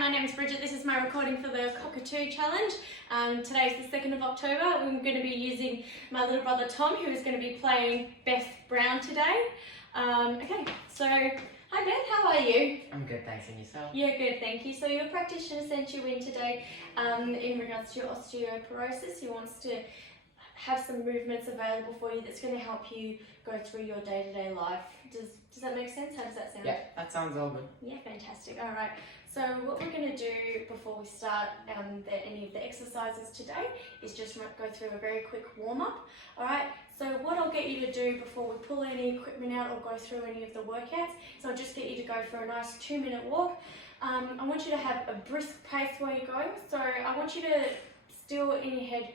my name is Bridget. This is my recording for the Cockatoo challenge. Today is the 2nd of October. I'm going to be using my little brother Tom, who is going to be playing Beth Brown today. Okay, so hi Beth, how are you? I'm good, thanks, and yourself? Yeah, good, thank you. So your practitioner sent you in today in regards to your osteoporosis. He wants to have some movements available for you that's going to help you go through your day-to-day life. Does that make sense? How does that sound? Yeah, that sounds all good. Yeah, fantastic. All right. So what we're going to do before we start any of the exercises today is just go through a very quick warm-up. All right. So what I'll get you to do before we pull any equipment out or go through any of the workouts, so I'll just get you to go for a nice 2-minute walk. I want you to have a brisk pace while you're going. So I want you to still in your head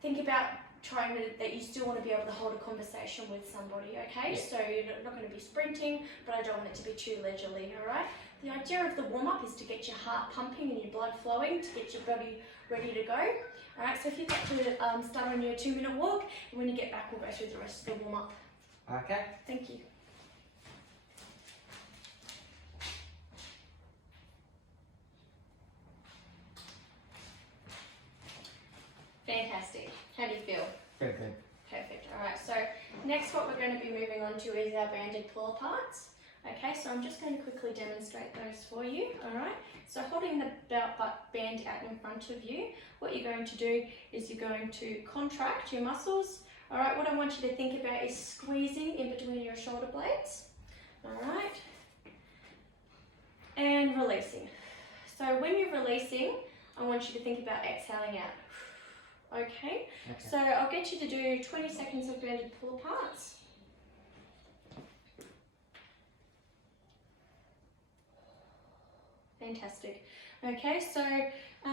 think about that you still want to be able to hold a conversation with somebody, okay? Yeah. So you're not going to be sprinting, but I don't want it to be too leisurely, all right? The idea of the warm-up is to get your heart pumping and your blood flowing, to get your body ready to go. All right, so if you'd like to start on your 2-minute walk, and when you get back, we'll go through the rest of the warm-up. Okay. Thank you. Fantastic. How do you feel? Very good. Perfect. All right, so next what we're going to be moving on to is our banded pull aparts. Okay, so I'm just going to quickly demonstrate those for you. All right, so holding the belt band out in front of you, what you're going to do is you're going to contract your muscles. All right, what I want you to think about is squeezing in between your shoulder blades. All right, and releasing. So when you're releasing, I want you to think about exhaling out. Okay, so I'll get you to do 20 seconds of banded pull aparts. Fantastic. Okay, so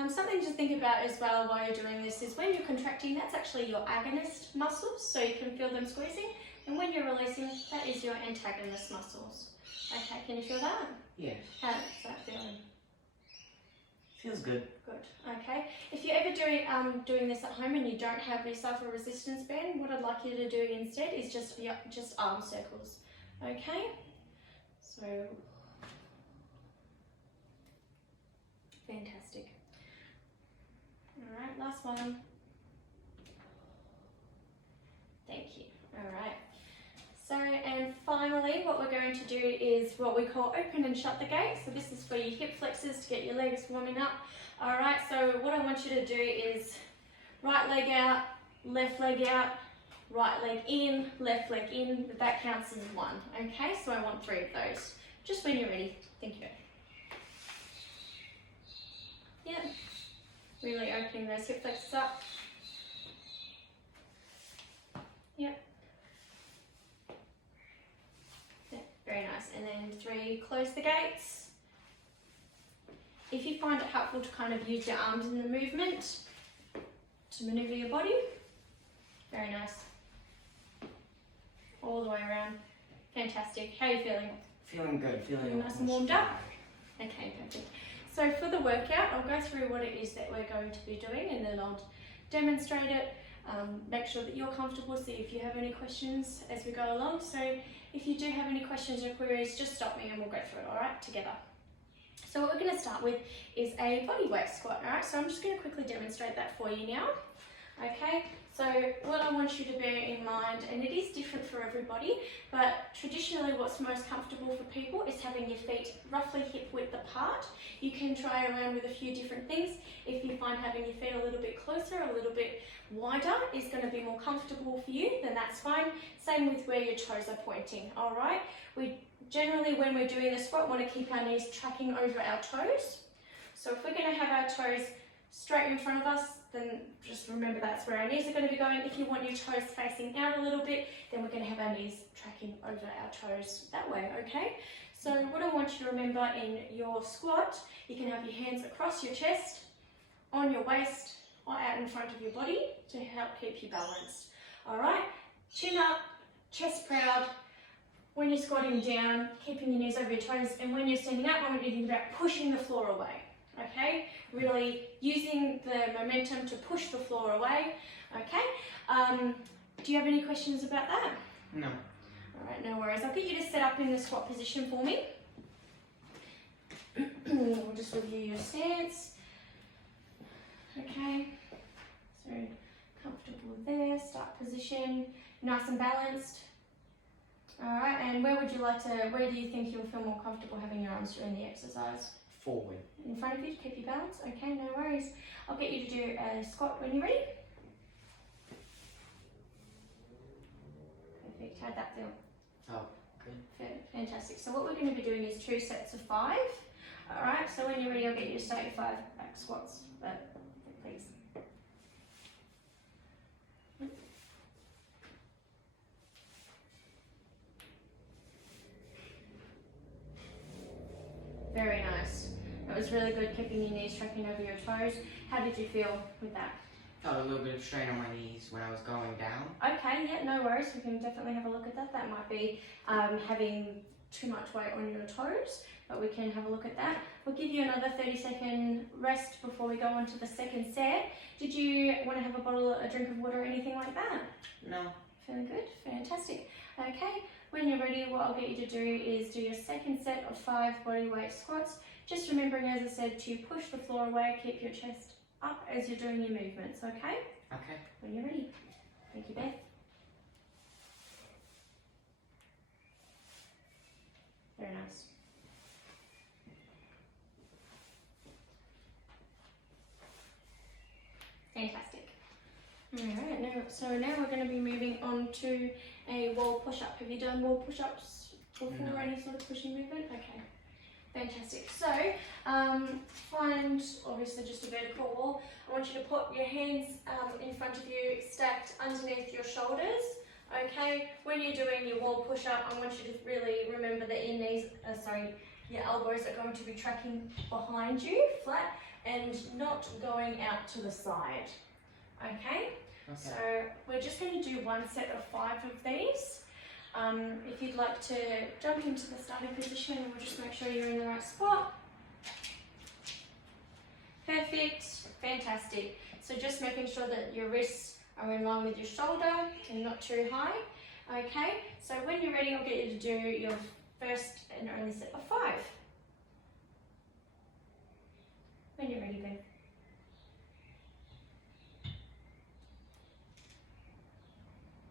something to think about as well while you're doing this is when you're contracting, that's actually your agonist muscles, so you can feel them squeezing, and when you're releasing, that is your antagonist muscles. Okay, can you feel that? Yeah. How is that feeling? Feels good. Good. Okay. If you're ever doing this at home and you don't have yourself a resistance band, what I'd like you to do instead is just arm circles. Okay. So fantastic. All right. Last one. Thank you. All right. So, and finally, what we're going to do is what we call open and shut the gate. So this is for your hip flexors to get your legs warming up. All right, so what I want you to do is right leg out, left leg out, right leg in, left leg in. That counts as 1, okay? So I want 3 of those. Just when you're ready. Thank you. Yep. Really opening those hip flexors up. Yep. Very nice. And then 3, close the gates. If you find it helpful to kind of use your arms in the movement to maneuver your body, very nice. All the way around. Fantastic. How are you feeling? Feeling good. Feeling nice and warmed up? Okay, perfect. So for the workout, I'll go through what it is that we're going to be doing and then I'll demonstrate it. Make sure that you're comfortable, see if you have any questions as we go along. So if you do have any questions or queries, just stop me and we'll go through it, all right, together. So what we're going to start with is a body weight squat, all right? So I'm just going to quickly demonstrate that for you now, okay? So what I want you to bear in mind, and it is different for everybody, but traditionally what's most comfortable for people is having your feet roughly hip width apart. You can try around with a few different things. If you find having your feet a little bit closer, a little bit wider is going to be more comfortable for you, then that's fine. Same with where your toes are pointing, all right? We generally, when we're doing the squat, want to keep our knees tracking over our toes. So if we're going to have our toes straight in front of us, then just remember that's where our knees are going to be going. If you want your toes facing out a little bit, then we're going to have our knees tracking over our toes that way, okay? So what I want you to remember in your squat, you can have your hands across your chest, on your waist, or out in front of your body to help keep you balanced. All right, chin up, chest proud. When you're squatting down, keeping your knees over your toes, and when you're standing up, I want you to think about pushing the floor away, okay? Really using the momentum to push the floor away, okay? Do you have any questions about that? No. All right, no worries. I'll get you to set up in the squat position for me. We'll just just review your stance. Okay, so comfortable there, start position, nice and balanced. Alright, and where do you think you'll feel more comfortable having your arms during the exercise? Forward. In front of you to keep your balance? Okay, no worries. I'll get you to do a squat when you're ready. Perfect, how'd that feel? Oh, good. Fantastic. So what we're going to be doing is 2 sets of 5. Alright, so when you're ready I'll get you to start your 5 back squats. But please. Very nice. That was really good, keeping your knees tracking over your toes. How did you feel with that? Felt a little bit of strain on my knees when I was going down. Okay, yeah, no worries. We can definitely have a look at that. That might be having too much weight on your toes, but we can have a look at that. We'll give you another 30-second rest before we go on to the second set. Did you want to have a drink of water or anything like that? No. Feeling good? Fantastic. Okay, when you're ready, what I'll get you to do is do your second set of 5 bodyweight squats. Just remembering, as I said, to push the floor away, keep your chest up as you're doing your movements, okay? Okay. When you're ready. Thank you, Beth. Very nice. Fantastic. Alright, so now we're going to be moving on to a wall push-up. Have you done wall push-ups before, No. any sort of pushing movement? Okay, fantastic. So, find obviously just a vertical wall. I want you to put your hands in front of you, stacked underneath your shoulders. Okay, when you're doing your wall push-up, I want you to really remember that your elbows are going to be tracking behind you, flat, and not going out to the side. Okay? So we're just going to do 1 set of 5 of these. If you'd like to jump into the starting position, we'll just make sure you're in the right spot. Perfect, fantastic. So just making sure that your wrists are in line with your shoulder and not too high. Okay, so when you're ready, I'll get you to do your first and only set of 5. When you're ready, Beth.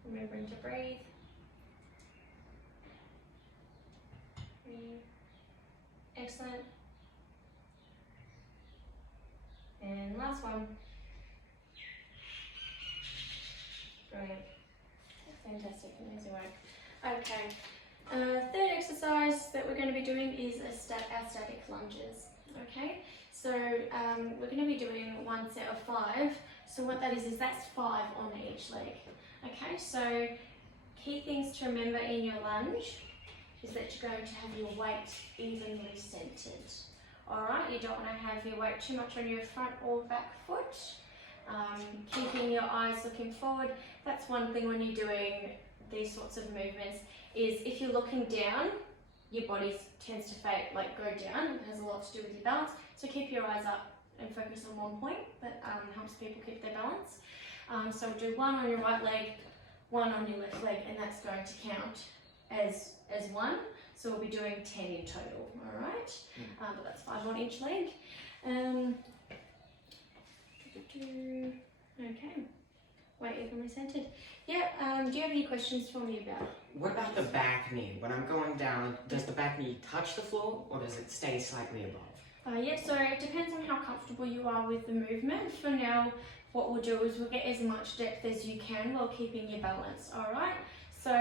Remembering to breathe. Breathe. Excellent. And last one. Brilliant. Fantastic, amazing work. Okay, third exercise that we're going to be doing is our static lunges. Okay, so we're going to be doing 1 set of 5. So what that is that's 5 on each leg. Okay, so key things to remember in your lunge is that you're going to have your weight evenly centered. Alright, you don't want to have your weight too much on your front or back foot. Keeping your eyes looking forward. That's one thing when you're doing these sorts of movements, is if you're looking down, your body tends to go down. It has a lot to do with your balance. So keep your eyes up and focus on one point. That helps people keep their balance. So we'll do 1 on your right leg, 1 on your left leg, and that's going to count as 1. So we'll be doing 10 in total, all right? But that's 5 on each leg. Okay, weight evenly centered. Yeah, do you have any questions for me about? What about the back knee? When I'm going down, does the back knee touch the floor or does it stay slightly above? Yeah, so it depends on how comfortable you are with the movement. For now, what we'll do is we'll get as much depth as you can while keeping your balance, alright? So,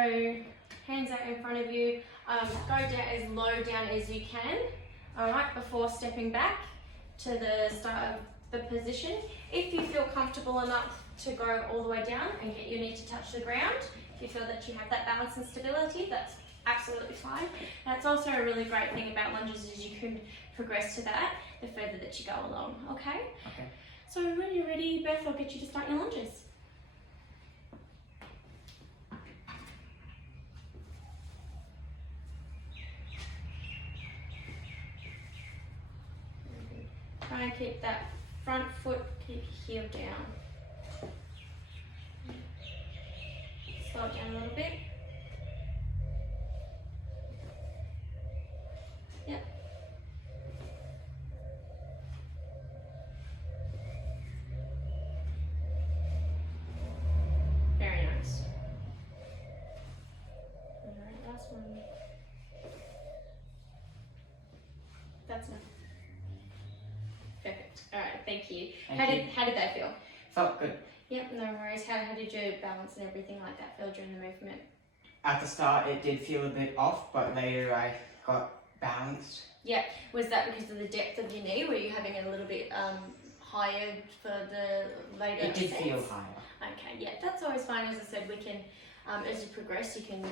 hands out in front of you, go down as low down as you can, alright, before stepping back to the start of the position. If you feel comfortable enough to go all the way down and get your knee to touch the ground, if you feel that you have that balance and stability, that's absolutely fine. That's also a really great thing about lunges is you can progress to that the further that you go along, okay? Okay. So when you're ready, Beth, I'll get you to start your lunges. Try and keep that front foot, keep your heel down. Slow it down a little bit. Yep. that's enough. Perfect. All right, thank you. Thank you. How did that feel? Felt good. Yep, no worries. How did your balance and everything like that feel during the movement? At the start, it did feel a bit off, but later I got balanced. Yeah, was that because of the depth of your knee? Were you having it a little bit higher for the later It did sets? feel higher. Okay, yeah, that's always fine. As I said, we can, as you progress, you can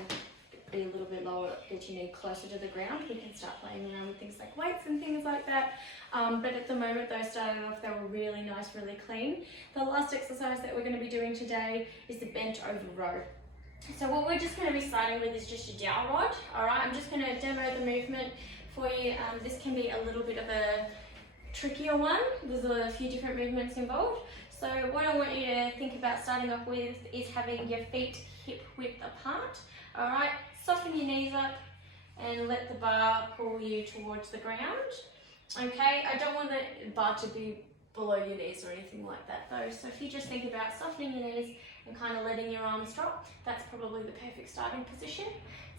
be a little bit lower, get your knee closer to the ground. We can start playing around with things like weights and things like that. But at the moment, though, starting off, they were really nice, really clean. The last exercise that we're going to be doing today is the bench over row. So what we're just going to be starting with is just your dowel rod. All right, I'm just going to demo the movement for you. This can be a little bit of a trickier one. There's a few different movements involved. So what I want you to think about starting off with is having your feet hip width apart. All right, soften your knees up and let the bar pull you towards the ground. Okay, I don't want the bar to be below your knees or anything like that though. So if you just think about softening your knees and kind of letting your arms drop, that's probably the perfect starting position.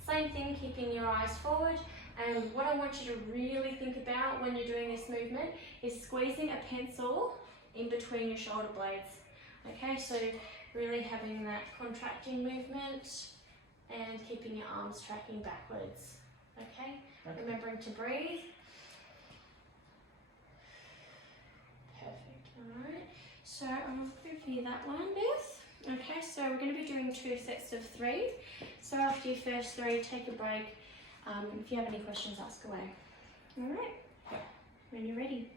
Same thing, keeping your eyes forward. And what I want you to really think about when you're doing this movement is squeezing a pencil in between your shoulder blades. Okay, so really having that contracting movement and keeping your arms tracking backwards. Okay, remembering to breathe. Perfect, alright. So I'll preview that one, Beth. Okay, so we're going to be doing 2 sets of 3. So after your first 3, take a break. If you have any questions, ask away. Alright, when you're ready.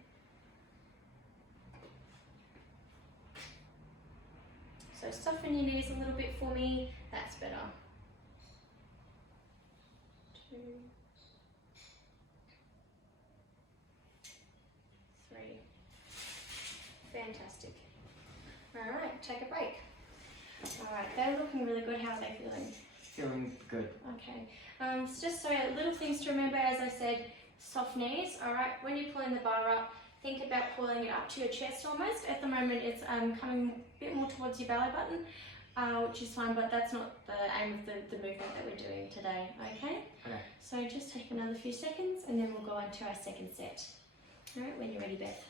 So soften your knees a little bit for me, that's better. 2, 3. Fantastic. Alright, take a break. Alright, they're looking really good. How are they feeling? Feeling good. Okay. Just so little things to remember, as I said, soft knees. Alright, when you're pulling the bar up, think about pulling it up to your chest almost. At the moment it's coming a bit more towards your belly button, which is fine, but that's not the aim of the movement that we're doing today, okay? Okay. So just take another few seconds and then we'll go on to our second set. Alright, when you're ready, Beth.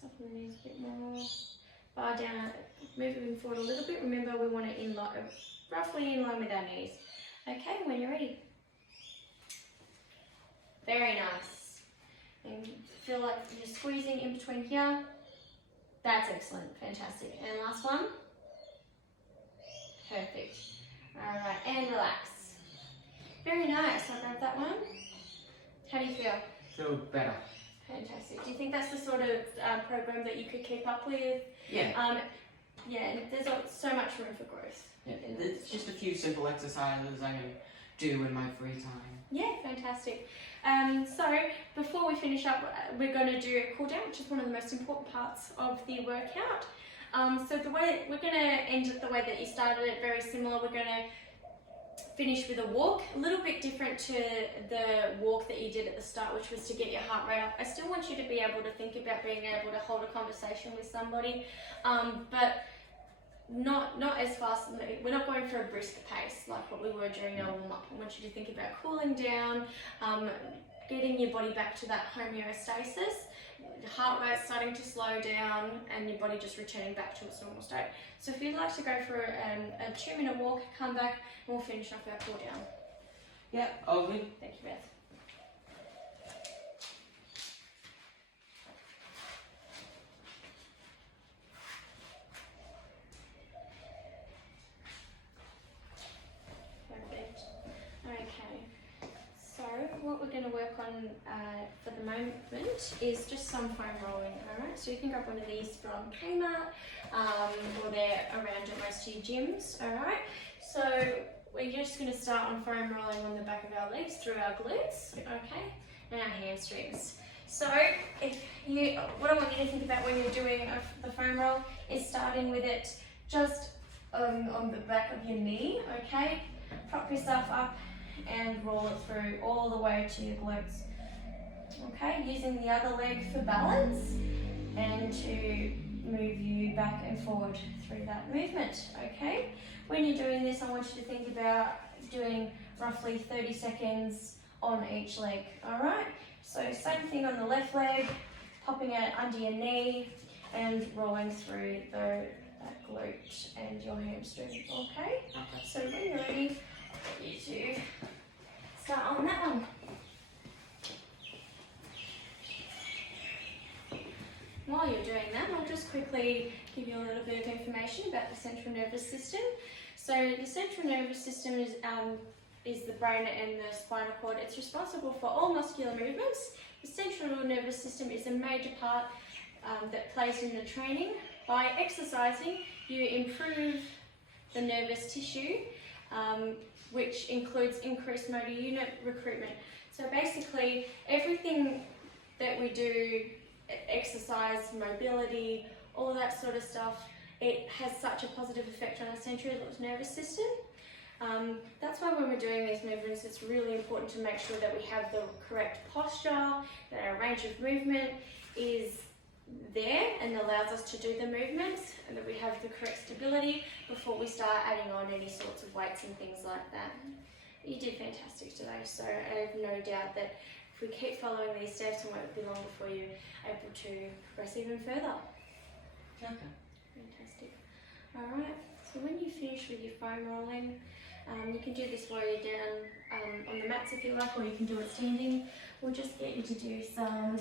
Soften the knees a bit more. Bar down, moving forward a little bit. Remember, we want it roughly in line with our knees. Okay, when you're ready. Very nice. And feel like you're squeezing in between here. That's excellent, fantastic. And last one. Perfect. All right, and relax. Very nice. I'll grab that one. How do you feel? Feel better. Fantastic. Do you think that's the sort of program that you could keep up with? Yeah. Yeah, there's so much room for growth. Yeah. It's just a few simple exercises I can do in my free time. Yeah, fantastic. So before we finish up, we're going to do a cool down, which is one of the most important parts of the workout. So the way we're going to end it the way that you started it, very similar. We're going to finish with a walk, a little bit different to the walk that you did at the start, which was to get your heart rate up. I still want you to be able to think about being able to hold a conversation with somebody, but not as fast. We're not going for a brisk pace like what we were during our warm-up. I want you to think about cooling down, getting your body back to that homeostasis, the heart rate starting to slow down, and your body just returning back to its normal state. So if you'd like to go for a 2-minute walk, come back and we'll finish off our cool down. Yeah, all good. Thank you, Beth. Perfect. Okay. So what we're going to work on for the moment is just some foam rolling. Alright, so you can grab one of these from Kmart, or they're around at most of your gyms. Alright, so we're just going to start on foam rolling on the back of our legs through our glutes, okay, and our hamstrings. So what I want you to think about when you're doing the foam roll is starting with it just on the back of your knee, okay? Prop yourself up and roll it through all the way to your glutes. Okay, using the other leg for balance and to move you back and forward through that movement, okay? When you're doing this, I want you to think about doing roughly 30 seconds on each leg. Alright, so same thing on the left leg, popping it under your knee and rolling through that glute and your hamstring. Okay? So when you're ready, I'll get you to start on that one. While you're doing that, I'll just quickly give you a little bit of information about the central nervous system. So the central nervous system is the brain and the spinal cord. It's responsible for all muscular movements. The central nervous system is a major part that plays in the training. By exercising, you improve the nervous tissue, which includes increased motor unit recruitment. So basically, everything that we do, exercise, mobility, all that sort of stuff, it has such a positive effect on our central nervous system. That's why when we're doing these movements, it's really important to make sure that we have the correct posture, that our range of movement is there and allows us to do the movements, and that we have the correct stability before we start adding on any sorts of weights and things like that. You did fantastic today, so I have no doubt that if we keep following these steps, it won't be long before you're able to progress even further. Okay. Fantastic. Alright, so when you finish with your foam rolling, you can do this while you're down on the mats if you like, or you can do it standing. We'll just get you to do some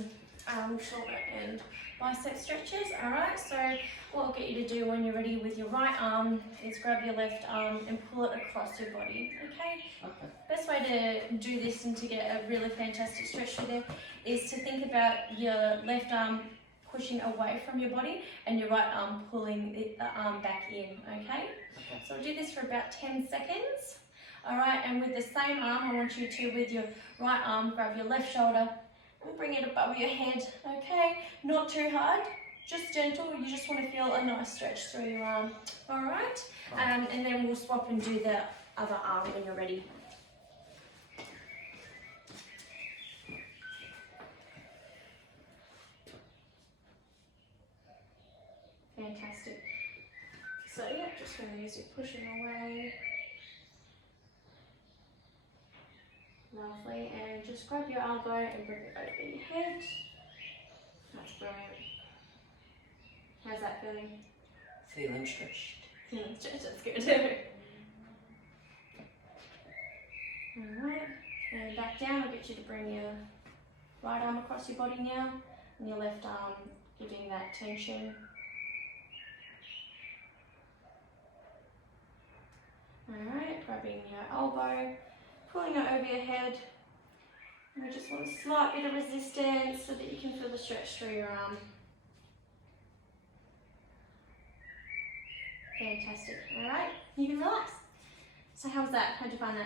shoulder and bicep stretches. Alright, so what I'll get you to do when you're ready with your right arm is grab your left arm and pull it across your body. Okay? Okay. Best way to do this and to get a really fantastic stretch through there is to think about your left arm pushing away from your body and your right arm pulling the arm back in. Okay? So do this for about 10 seconds. Alright, and with the same arm, I want you to, with your right arm, grab your left shoulder and bring it above your head. Okay? Not too hard, just gentle. You just want to feel a nice stretch through your arm. Alright? And then we'll swap and do the other arm when you're ready. Fantastic. So yeah, just going to use it pushing away. Lovely, and just grab your elbow and bring it over your head. That's brilliant. How's that feeling? Feeling stretched. Feeling stretched, that's good. Alright, and back down. I'll get you to bring your right arm across your body now, and your left arm giving that tension. Alright, grabbing your elbow, pulling it over your head. And we just want a slight bit of resistance so that you can feel the stretch through your arm. Fantastic. Alright, you can relax. So how was that? How'd you find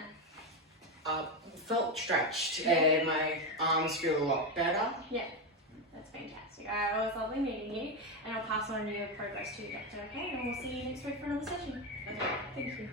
that? Felt stretched. Yeah. My arms feel a lot better. Yeah, that's fantastic. Alright, well, it was lovely meeting you, and I'll pass on your progress to your doctor, okay? And we'll see you next week for another session. Okay. Thank you.